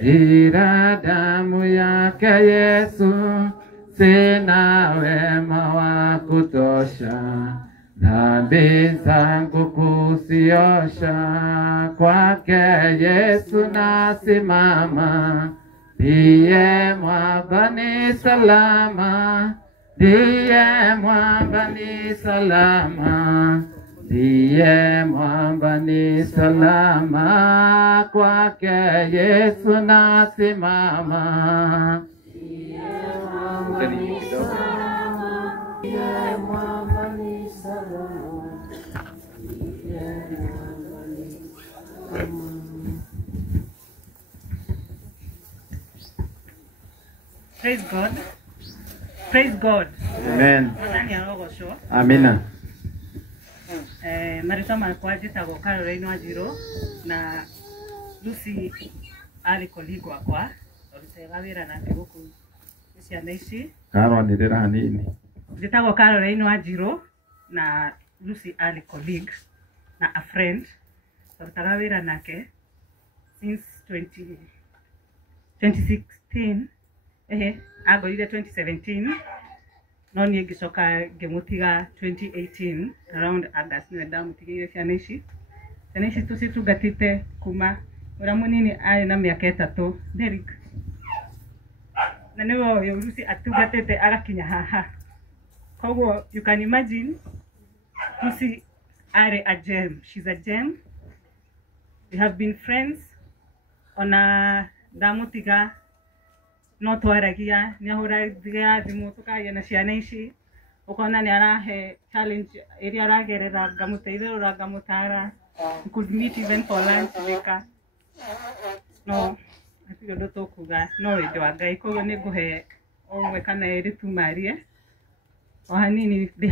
ila damu yake Yesu, sina wema wa kutosha, dhambi zangu kuziosha. Kwake Yesu nasimama, ndiye mwamba ni salama, ndiye mwamba ni salama, ndiye mwamba ni salama. Kwake Yesu nasimama, ndiye mwamba ni salama, ndiye mwamba ni salama, ndiye mwamba ni salama. Praise God. Praise God. Amen. Amina. Marita makwa jitagwo Caroline Wanjiru na Lucy ali kolego akwa orutega wira nake guku ciana ici Karonirira hanini. Jitagwo Caroline Wanjiru na Lucy ali colleague na a friend orutega wira nake since 2016 agorire 2017 no nie gicoka ngimutiga 2018 around August ni ndamutigire ciana ici tucitungatite kuma ura munini ari na miaka 3 Derek na niwe yo Lucy atungatite agakinya haha. Koguo you can imagine Lucy are a gem. She's a gem. We have been friends ona ndamutiga no twaragia ni ahuragia thimu tukagia na ciana ici ukona ni arahe challenge area aragerera ngamuteithura ngamutara. We could meet even for lunch beka no atigo ndo tukuga no wendo wa Ngai koguo ni nguhe omwe kana eri tumarie o hanini. They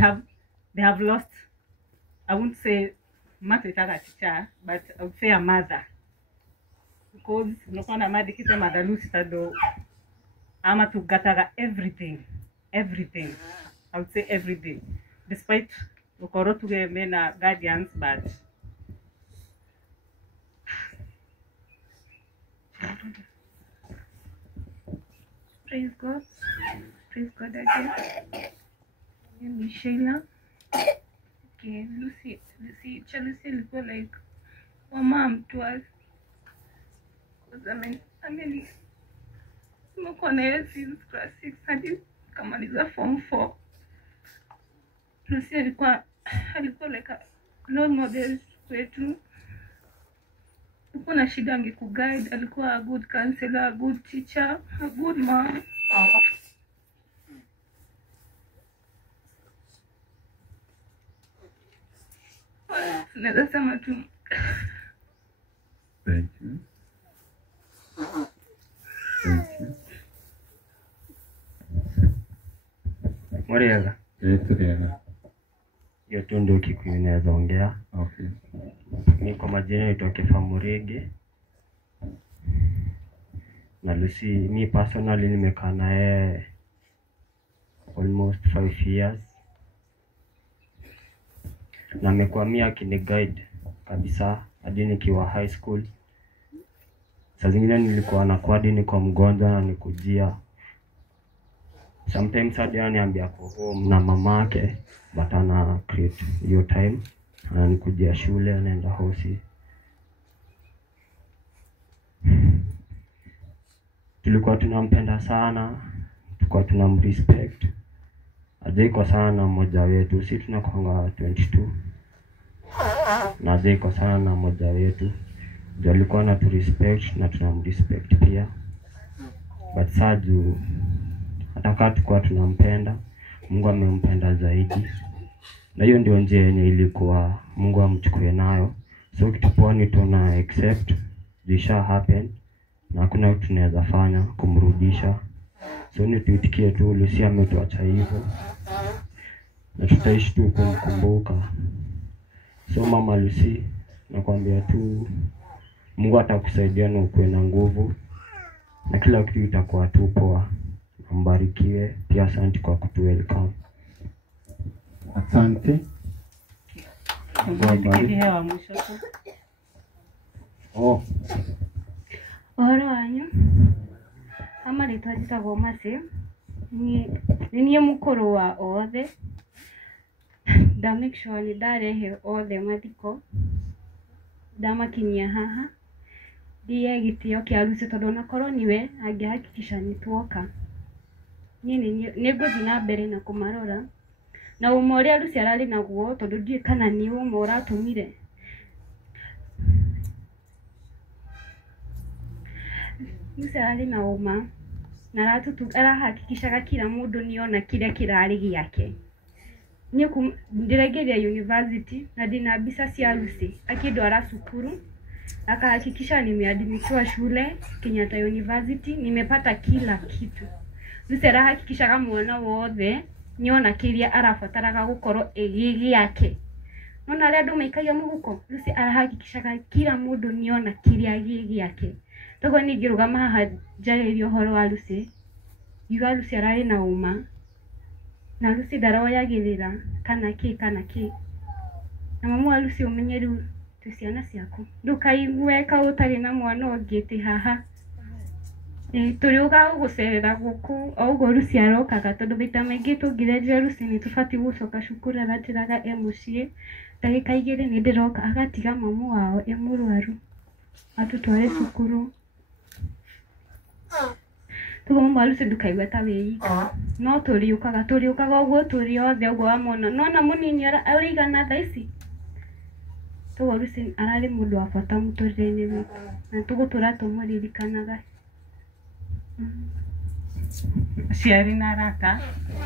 have lost, I won't say matetaga teacher, but I would say a mother, because no kona madikite Mother Lucy tado ama tugataga everything. I would say everything, despite ukoro tuge mena guardians, but praise God again. I'm Sheila. Okay, Lucy ilikuwa like a mom to us, because I mean nimekuwa na yeye since class 6 hadi kamaliza form 4. Lucy alikuwa like a role model kwetu. Alikuwa na shida angekuguide, alikuwa a good counselor, a good teacher, a good mom. Naweza sema tu thank you. Moriaga. Turiaga. Hiyo tu ndio Kikuyu naweza ongea. Okay. Mimi kwa majina naitwa Kefa Murege. Na Lucy, mimi personally nimekaa naye almost 5 years. Na amekuwa mimi akiniguide kabisa hadi nikiwa high school. Saa zingine nilikuwa nakuwa hadi niko mgonjwa na nikujia. Sometimes hadi ananiambia kwa home na mamake, but ana create hiyo time ananikujia shule, anaenda hosi. Tulikuwa tunampenda sana, tulikuwa tunamrespect. Ajaiko sana mmoja wetu, sisi tunakuanga 22. Na ajaiko sana mmoja wetu. Ndio alikuwa anaturespect na tunamrespect pia. But saju hata kama tulikuwa tunampenda, Mungu amempenda zaidi. Na hiyo ndio njia yenye ilikuwa Mungu amchukue nayo. So kitu poa ni tuna accept, disha happen, na hakuna kitu tunaweza fanya kumrudisha. So ni tuitikie tu Lucy ametuacha hivyo. Na tutaishi tu kumkumbuka. So mama Lucy, nakwambia tu Mungu atakusaidia na ukuwe na nguvu. Na kila kitu itakuwa tu poa. Mbarikiwe, pia asante kwa kutuwelcome. Asante. Mbarikiwe wa mwisho tu. Oh. Ohoro wanyu amarĩtwa njĩtagwo Mercy, niĩ mũkũrũ wa othe, nda make sure nĩ ndarehe othe mathiko, ndamakinyia haha ndiye gĩtĩo kĩa harusi, tondũ onakorwo niwe angĩhakikisha nĩ tuoka, niĩ nĩ ngũthiĩ na mbere na kũmarora, na ũma ũrĩa harusi ararĩ naguo, tondũ ndiũĩ kana nĩ ũma ũratũmire Musa ararĩ na ũma na arahakikishaga kila mũndũ nĩona kĩrĩa kĩrarĩ gĩake. Niĩ ndĩraingĩrire university na ndina mbica cia harusi, akĩndwara cukuru akahakikisha nimeadmitiwa shule Kenyatta University, nimepata kila kitu. Musa arahakikishaga mwana wothe niona kĩrĩa arabataraga gũkorwo gĩake. Nona arĩa andũ maikagia mũhuko, Musa arahakikishaga kila mũndũ niona kĩrĩa gĩake. Togo ningĩrũgama haha njarĩrie ũhoro wa harusi, yuga harusi ararĩ na ũma, na harusi ndaroyagĩrĩra kana kĩ. Na mamu harusi ũmenye rĩu twĩ ciana ciaku, ndũkaigue ka ũtarĩ na mwana ũngĩ tĩ haha. Tũrĩũka gũcerera gũkũ o ũguo harusi arokaga, tondũ maita maingĩ tũngĩrenjera harusi nĩ tũbatiĩ gũcoka cukuru, agatĩraga mũciĩ ndagĩka 2 nĩ ndĩroka, agatiga mamu wao mũrwaru atũtware cukuru. Tugo mamu harusi ndũkaigua ta wĩ ika, no tũrĩũkaga ũguo tũrĩ othe ũguo wamona, nona mũnini araigana thaa ici. Tugo harusi ararĩ mũndũ wa bata mũtũrĩre-inĩ witũ, na tũgũtũra tũmũririkanaga. Aciari na arata,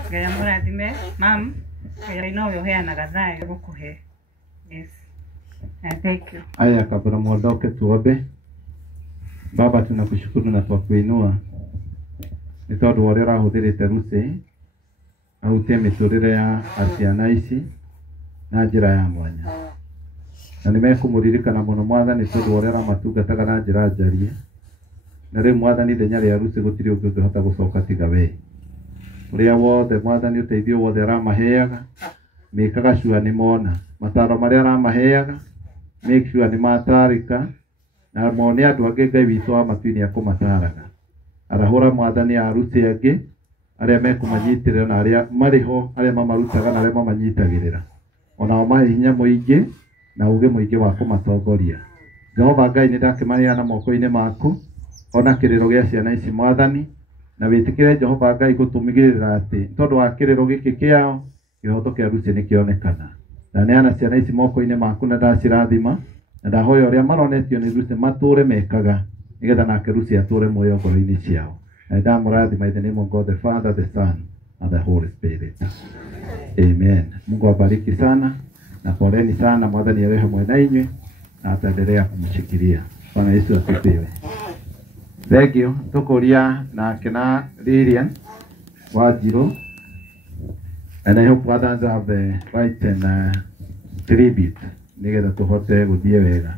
Ngai amũrathime. Mam, Ngai nowe ũheanaga thayũ gũkũhe. Yes. Thank you. Aya, kabla muondoke tuombe. Baba, tunakushukuru na twakuinua nĩ tondũ wa ũrĩa ũrahũthĩrĩte Lucy ahutie mĩtũrĩre ya ciana ici na njĩra ya mwanya, na nĩmekũmũririkana mũno Mwathani tondũ wa ũrĩa ũramatungataga na njĩra njarie. Na rĩu Mwathani ithenya rĩa Lucy gũtirĩ ũngĩ ũngĩhota gũcoka tiga we. Ũrĩa wothe Mwathani ũteithio wothe aramaheaga, mĩkaga sure nĩ mona mataro marĩa aramaheaga, make sure nĩ matarĩka, na mone andũ angĩ Ngai witũ wa matu-inĩ akũmataraga. Arahũra Mwathani harusi angĩ arĩa mekũmanyitĩrĩra na arĩa marĩ ho, arĩa mamarutaga na arĩa mamanyitagĩrĩra, onao mahe hinya mũingĩ na ũgĩ mũingĩ wa kũmatongoria. Jehova Ngai nĩ ndakĩmaheana moko-inĩ maku, ona kĩrĩro gĩa ciana ici Mwathani, na wĩtĩkĩre Jehova Ngai gũtũmigĩrĩra atĩ tondũ wa kĩrĩro gĩkĩ kĩao kĩhoto kĩa harusi nĩ kĩonekana. Na neana ciana ici moko-inĩ maku na ndacirathima, na ndahoya ũrĩa maronetio nĩ Lucy matũre mekaga, nigetha nake Lucy atũre muoyo ngoro-inĩ ciao. Na ndamũrathima in the name of God the Father, the Son and the Holy Spirit. Amen. Mungu awabariki sana na poleni sana. Mwathani awe hamwe na inywe na ataendelea kumshikilia. Bwana Yesu asifiwe. Thengio tukuria na kina Lilian Wanjiru, and I hope others have the right and tribute nigetha tuhote guthie wega.